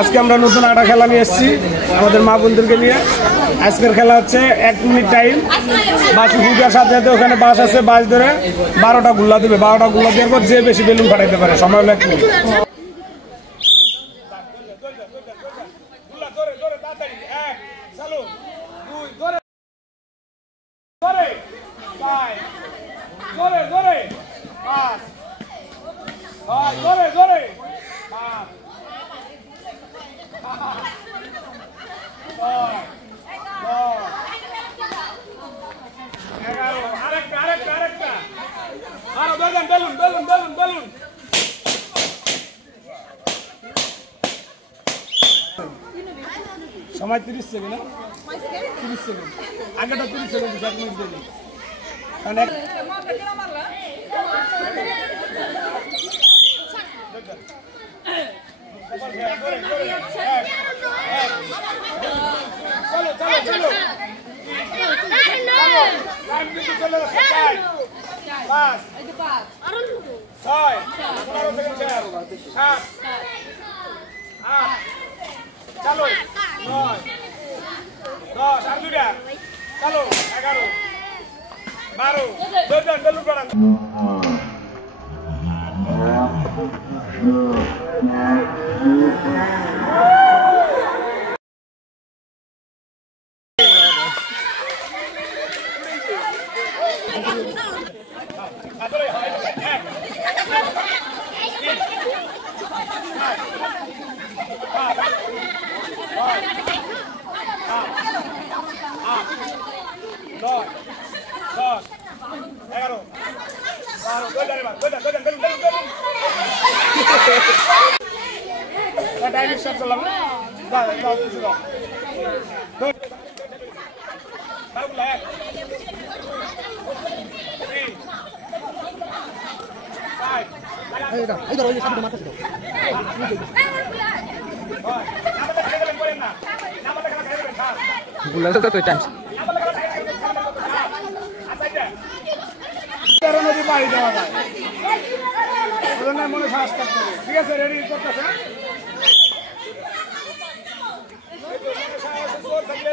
আজকে আমরা নতুন একটা খেলা নিয়ে এসেছি আমাদের মা বোনদেরকে নিয়ে। আজকের খেলা হচ্ছে 1 মিনিট টাইম। বাসি ফুটার সাথে সাথে ওখানে বাস আছে, বাস ধরে 12টা গুল্লা দেবে। 12টা গুল্লা দেওয়ার পর যে বেশি বেলুন ফাটাইতে পারে, সময় হলো 1 মিনিট। সময় 30 সেকেন্ড, 30 সেকেন্ড আগেটা 30 সেকেন্ড 1 মিনিট দেবে। চলো চলো চলো, 5 6 7 8 চলো 9 10 আর দুটা চলো 11 12 দুজন বেলুন বাড়ান। মনে সাহস থাকতে হবে, ঠিক আছে? রেডি করতেছে? থাকলে